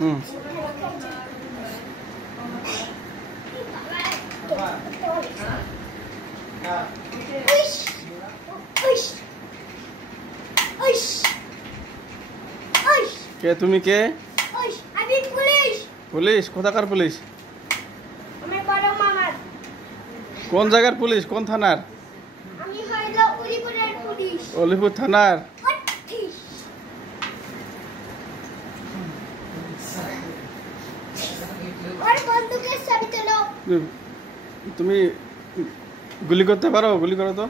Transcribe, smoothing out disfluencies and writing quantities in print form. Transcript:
হুম কে তুমি কে? আমি police. Police? কোথাকার পুলিশ? আমার বড় মামার। কোন জায়গার পুলিশ? কোন থানার? আমি হইলো উলিপুরের পুলিশ। অলিপুর থানার? ওর বন্দুকের চাবি তোলো। তুমি গুলি করতে পারো? গুলি করো তো।